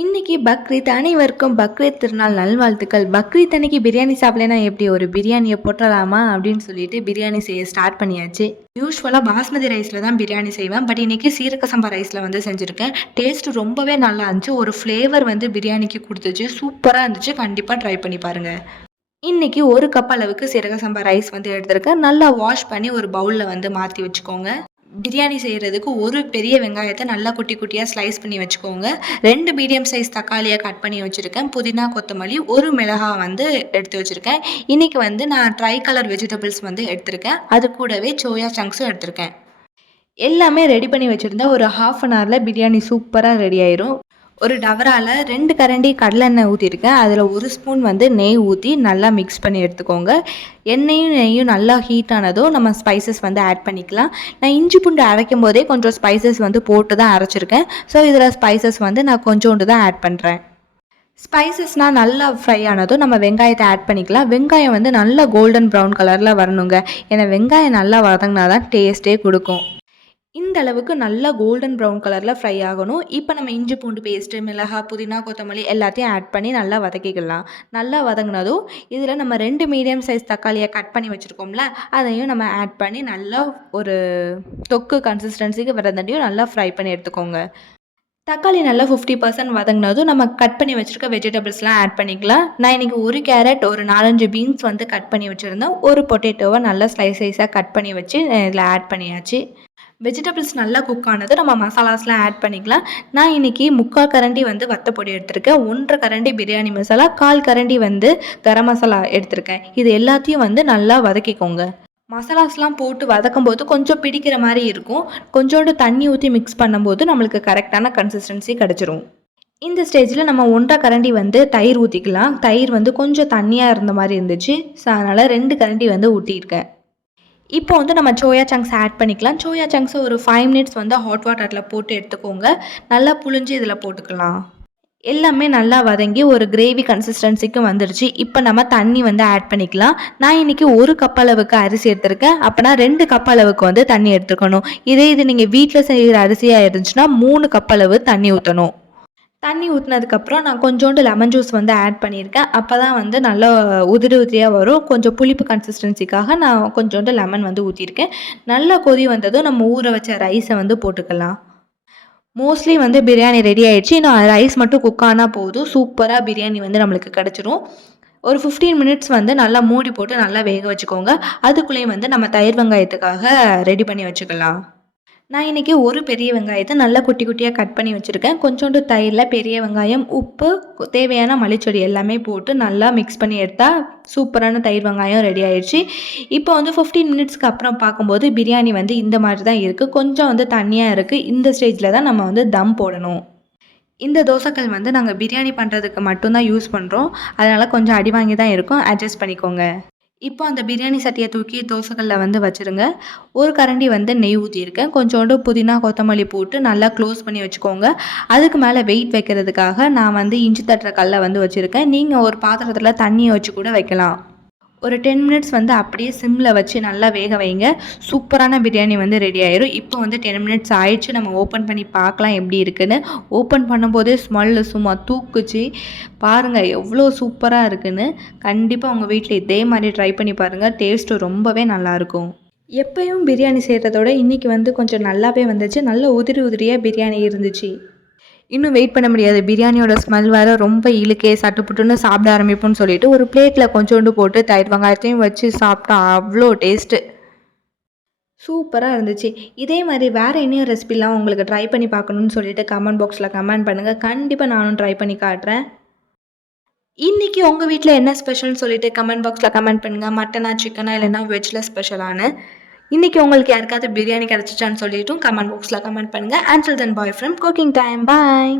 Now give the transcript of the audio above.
இன்னைக்கு பக்ரீத் அனைவருக்கும் பக்ரீத் திருநாள் நல்வாழ்த்துக்கள். பக்ரீத் அன்னைக்கு பிரியாணி சாப்பிடலனா எப்படி ஒரு பிரியாணியை போட்டுடலாமா அப்படின்னு சொல்லிட்டு பிரியாணி செய்ய ஸ்டார்ட் பண்ணியாச்சு. யூஸ்வலாக பாஸ்மதி ரைஸில் தான் பிரியாணி செய்வேன். பட் இன்னைக்கு சீரக சம்பா ரைஸில் வந்து செஞ்சுருக்கேன். டேஸ்ட் ரொம்பவே நல்லா இருந்துச்சு. ஒரு ஃப்ளேவர் வந்து பிரியாணிக்கு கொடுத்துச்சு. சூப்பராக இருந்துச்சு. கண்டிப்பாக ட்ரை பண்ணி பாருங்கள். இன்னைக்கு ஒரு கப் அளவுக்கு சீரக சம்பா ரைஸ் வந்து எடுத்திருக்கேன். நல்லா வாஷ் பண்ணி ஒரு பவுலில் வந்து மாற்றி வச்சுக்கோங்க. பிரியாணி செய்கிறதுக்கு ஒரு பெரிய வெங்காயத்தை நல்லா குட்டி குட்டியாக ஸ்லைஸ் பண்ணி வச்சுக்கோங்க. 2 மீடியம் சைஸ் தக்காளியை கட் பண்ணி வச்சுருக்கேன். புதினா, கொத்தமல்லி, ஒரு மிளகாய் வந்து எடுத்து வச்சுருக்கேன். இன்றைக்கி வந்து நான் ட்ரை கலர் வெஜிடபிள்ஸ் வந்து எடுத்திருக்கேன். அது கூடவே சோயா சங்க்ஸும் எடுத்திருக்கேன். எல்லாமே ரெடி பண்ணி வச்சுருந்தா ஒரு 1/2 அன் ஹவரில் பிரியாணி சூப்பராக ரெடி ஆயிரும். ஒரு டவரால் 2 கரண்டி கடலெண்ணெய் ஊற்றிருக்கேன். அதில் 1 ஸ்பூன் வந்து நெய் ஊற்றி நல்லா மிக்ஸ் பண்ணி எடுத்துக்கோங்க. நெய்யும் நல்லா ஹீட் ஆனதும் நம்ம ஸ்பைசஸ் வந்து ஆட் பண்ணிக்கலாம். நான் இஞ்சி பூண்டு அரைக்கும் போதே கொஞ்சம் ஸ்பைசஸ் வந்து போட்டு தான் அரைச்சிருக்கேன். ஸோ இதில் ஸ்பைசஸ் வந்து நான் கொஞ்சோண்டு தான் ஆட் பண்ணுறேன். ஸ்பைசஸ்னால் நல்லா ஃப்ரை ஆனதும் நம்ம வெங்காயத்தை ஆட் பண்ணிக்கலாம். வெங்காயம் வந்து நல்லா கோல்டன் ப்ரௌன் கலரில் வரணுங்க. ஏன்னா வெங்காயம் நல்லா வதங்கினா தான் டேஸ்ட்டே கொடுக்கும். இந்த அளவுக்கு நல்லா கோல்டன் ப்ரௌன் கலரில் ஃப்ரை ஆகணும். இப்போ நம்ம இஞ்சி பூண்டு பேஸ்ட்டு, மிளகாய், புதினா, கொத்தமல்லி எல்லாத்தையும் ஆட் பண்ணி நல்லா வதக்கிக்கலாம். நல்லா வதங்கினதும் இதில் நம்ம 2 மீடியம் சைஸ் தக்காளியை கட் பண்ணி வச்சுருக்கோம்ல, அதையும் நம்ம ஆட் பண்ணி நல்லா ஒரு தொக்கு கன்சிஸ்டன்சிக்கு வரதாண்டியும் நல்லா ஃப்ரை பண்ணி எடுத்துக்கோங்க. தக்காளி நல்லா 50% வதங்கினதும் நம்ம கட் பண்ணி வச்சுருக்க வெஜிடபிள்ஸ்லாம் ஆட் பண்ணிக்கலாம். நான் இன்றைக்கி ஒரு கேரட், ஒரு 4-5 பீன்ஸ் வந்து கட் பண்ணி வச்சுருந்தேன். ஒரு பொட்டேட்டோவை நல்லா ஸ்லைஸாக கட் பண்ணி வச்சு இதில் ஆட் பண்ணியாச்சு. வெஜிடபிள்ஸ் நல்லா குக் ஆனது நம்ம மசாலாஸ்லாம் ஆட் பண்ணிக்கலாம். நான் இன்றைக்கி 3/4 கரண்டி வந்து வத்தப்பொடி எடுத்திருக்கேன். 1/2 கரண்டி பிரியாணி மசாலா, 1/4 கரண்டி வந்து கரம் மசாலா எடுத்திருக்கேன். இது எல்லாத்தையும் வந்து நல்லா வதக்கிக்கோங்க. மசாலாஸ்லாம் போட்டு வதக்கும் போது கொஞ்சம் பிடிக்கிற மாதிரி இருக்கும். கொஞ்சோண்டு தண்ணி ஊற்றி மிக்ஸ் பண்ணும்போது நம்மளுக்கு கரெக்டான கன்சிஸ்டன்சி கிடச்சிரும். இந்த ஸ்டேஜில் நம்ம 1/2 கரண்டி வந்து தயிர் ஊற்றிக்கலாம். தயிர் வந்து கொஞ்சம் தண்ணியாக இருந்த மாதிரி இருந்துச்சு. ஸோ அதனால் 2 கரண்டி வந்து ஊற்றிருக்கேன். இப்போ வந்து நம்ம சோயா சங்க்ஸ் ஆட் பண்ணிக்கலாம். சோயா சங்க்ஸை ஒரு 5 மினிட்ஸ் வந்து ஹாட் வாட்டரில் போட்டு எடுத்துக்கோங்க. நல்லா புழிஞ்சு இதில் போட்டுக்கலாம். எல்லாமே நல்லா வதங்கி ஒரு கிரேவி கன்சிஸ்டன்சிக்கு வந்துடுச்சு. இப்போ நம்ம தண்ணி வந்து ஆட் பண்ணிக்கலாம். நான் இன்றைக்கி 1 கப் அளவுக்கு அரிசி எடுத்திருக்கேன். அப்போனா 2 கப் அளவுக்கு வந்து தண்ணி எடுத்துக்கணும். இது நீங்கள் வீட்டில் செய்கிற அரிசியாக இருந்துச்சுன்னா 3 கப் அளவு தண்ணி ஊற்றணும். தண்ணி ஊற்றினதுக்கப்புறம் நான் கொஞ்சோண்டு லெமன் ஜூஸ் வந்து ஆட் பண்ணியிருக்கேன். அப்போ தான் வந்து நல்லா உதிரியாக வரும். கொஞ்சம் புளிப்பு கன்சிஸ்டன்சிக்காக நான் கொஞ்சோண்டு லெமன் வந்து ஊற்றிருக்கேன். நல்லா கொதி வந்ததும் நம்ம ஊற வச்ச ரைஸை வந்து போட்டுக்கலாம். மோஸ்ட்லி வந்து பிரியாணி ரெடி ஆகிடுச்சு. இன்னும் ரைஸ் மட்டும் குக் ஆனால் போதும். சூப்பராக பிரியாணி வந்து நம்மளுக்கு கிடச்சிரும். ஒரு 15 மினிட்ஸ் வந்து நல்லா மூடி போட்டு நல்லா வேக வச்சுக்கோங்க. அதுக்குள்ளேயும் வந்து நம்ம தயிர் வெங்காயத்துக்காக ரெடி பண்ணி வச்சுக்கலாம். நான் இன்றைக்கி ஒரு பெரிய வெங்காயத்தை நல்லா குட்டி குட்டியாக கட் பண்ணி வச்சுருக்கேன். கொஞ்சோண்டு தயிரில் பெரிய வெங்காயம், உப்பு, தேவையான மல்லிச்செடி எல்லாமே போட்டு நல்லா மிக்ஸ் பண்ணி எடுத்தால் சூப்பரான தயிர் வெங்காயம் ரெடி ஆயிடுச்சு. இப்போ வந்து 15 மினிட்ஸ்க்கு அப்புறம் பார்க்கும்போது பிரியாணி வந்து இந்த மாதிரி தான் இருக்குது. கொஞ்சம் வந்து தண்ணியாக இருக்குது. இந்த ஸ்டேஜில் தான் நம்ம வந்து தம் போடணும். இந்த தோசைக்கல் வந்து நாங்கள் பிரியாணி பண்ணுறதுக்கு மட்டும்தான் யூஸ் பண்ணுறோம். அதனால் கொஞ்சம் அடி வாங்கி தான் இருக்கும். அட்ஜஸ்ட் பண்ணிக்கோங்க. இப்போ அந்த பிரியாணி சட்டியை தூக்கி தோசைக்கல்ல வந்து வச்சுருங்க. ஒரு கரண்டி வந்து நெய் ஊற்றியிருக்கேன். கொஞ்சோண்டு புதினா, கொத்தமல்லி போட்டு நல்லா க்ளோஸ் பண்ணி வச்சுக்கோங்க. அதுக்கு மேலே வெயிட் வைக்கிறதுக்காக நான் வந்து இஞ்சி தட்டுற கல்லை வந்து வச்சுருக்கேன். நீங்கள் ஒரு பாத்திரத்தில் தண்ணியை வச்சு கூட வைக்கலாம். ஒரு 10 மினிட்ஸ் வந்து அப்படியே சிம்மில் வச்சு நல்லா வேக வைங்க. சூப்பரான பிரியாணி வந்து ரெடி ஆயிரும். இப்போ வந்து 10 மினிட்ஸ் ஆயிடுச்சு. நம்ம ஓப்பன் பண்ணி பார்க்கலாம் எப்படி இருக்குன்னு. ஓப்பன் பண்ணும்போதே ஸ்மெல்லு சும்மா தூக்குச்சு. பாருங்கள் எவ்வளோ சூப்பராக இருக்குன்னு. கண்டிப்பாக உங்கள் வீட்டில் இதே மாதிரி ட்ரை பண்ணி பாருங்கள். டேஸ்ட்டு ரொம்பவே நல்லாயிருக்கும். எப்பயும் பிரியாணி செய்கிறதோட இன்றைக்கி வந்து கொஞ்சம் நல்லாவே வந்துச்சு. நல்ல உதிரியாக பிரியாணி இருந்துச்சு. இன்னும் வெயிட் பண்ண முடியாது. பிரியாணியோட ஸ்மெல் வேறு ரொம்ப இழுக்கே சட்டுப்புட்டுன்னு சாப்பிட ஆரம்பிப்போம்னு சொல்லிட்டு ஒரு பிளேட்டில் கொஞ்சோண்டு போட்டு தயிர் வெங்காயத்தையும் வச்சு சாப்பிட்டா அவ்வளோ டேஸ்ட்டு. சூப்பராக இருந்துச்சு. இதே மாதிரி வேறு இன்னும் ரெசிபிலாம் உங்களுக்கு ட்ரை பண்ணி பார்க்கணுன்னு சொல்லிட்டு கமெண்ட் பாக்ஸில் கமெண்ட் பண்ணுங்கள். கண்டிப்பாக நானும் ட்ரை பண்ணி காட்டுறேன். இன்றைக்கி உங்கள் வீட்டில் என்ன ஸ்பெஷல்னு சொல்லிட்டு கமெண்ட் பாக்ஸில் கமெண்ட் பண்ணுங்கள். மட்டனா, சிக்கனா, இல்லைன்னா வெஜ்ஜில் ஸ்பெஷலானு. இன்றைக்கி உங்களுக்கு யாருக்காவது பிரியாணி கிடச்சிச்சான்னு சொல்லிட்டும் கமெண்ட் பாக்ஸில் கமெண்ட் பண்ணுங்கள். Until then, bye from Cooking Time. Bye.